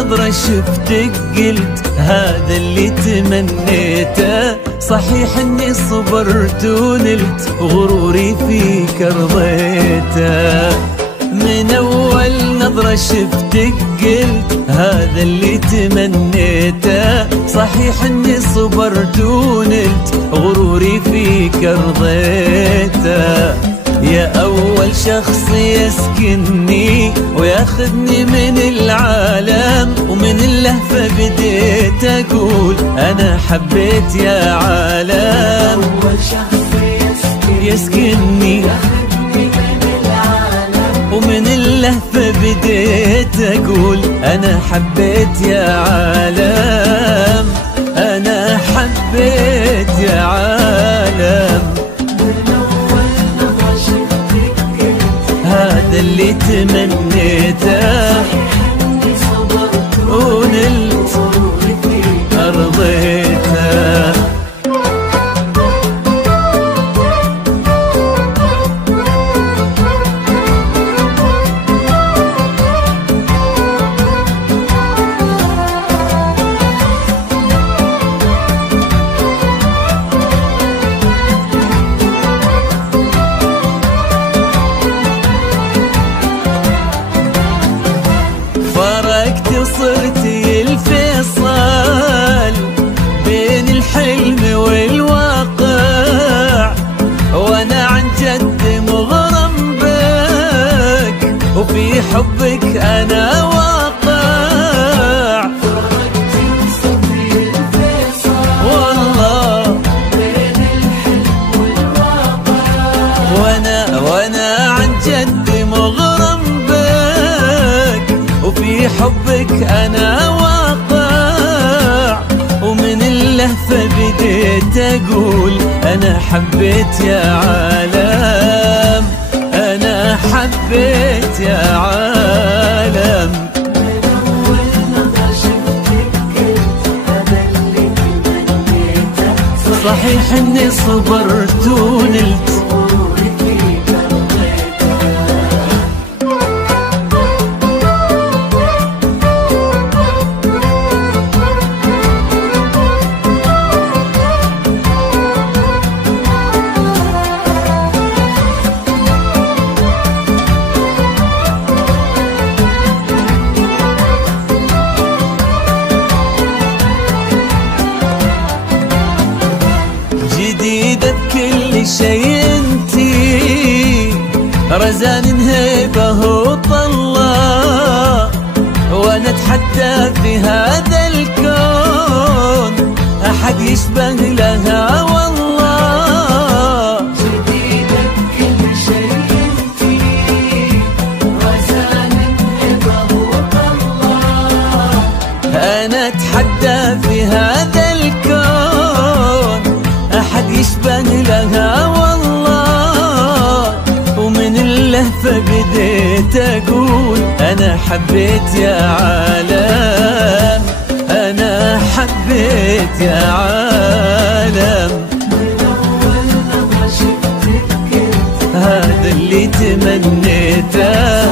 نظرة شفتك قلت هذا اللي تمنيته. صحيح اني صبرت ونلت غروري فيك رضيته. من اول نظرة شفتك قلت هذا اللي تمنيته. صحيح اني صبرت ونلت غروري فيك رضيته. يا أول شخص يسكنني وياخذني من العالم، ومن اللهفة بديت أقول أنا حبيت يا عالم. أول شخص يسكنني ومن اللهفة بديت أقول أنا حبيت يا عالم. أنا حبيت يا عالم. هذا اللي تمنيته ونلت أرضيته. صرتي الفيصل بين الحلم والواقع، وانا عن جد مغرم بك وفي حبك انا واقع. والله بين الحلم والواقع، وانا عن جد مغرم بك وفي حبك أنا واقع. ومن اللهفة بديت أقول أنا حبيت يا عالم. أنا حبيت يا عالم. من أول نظرة شفتك قلت هذا اللي تمنيته. صحيح إني صبرت ونلت غروري فيك رضيته. جديدة بكل شي انتي، رزان هيبة وطلة، وانا اتحدى في هذا الكون احد يشبه لها والله. جديدة بكل شي انتي، رزان هيبة وطلة، انا اتحدى في هذا الكون احد يشبه لها والله. ومن اللهفة بديت اقول انا حبيت يا عالم. انا حبيت يا عالم. من أول نظرة شفتك قلت هذا اللي تمنيته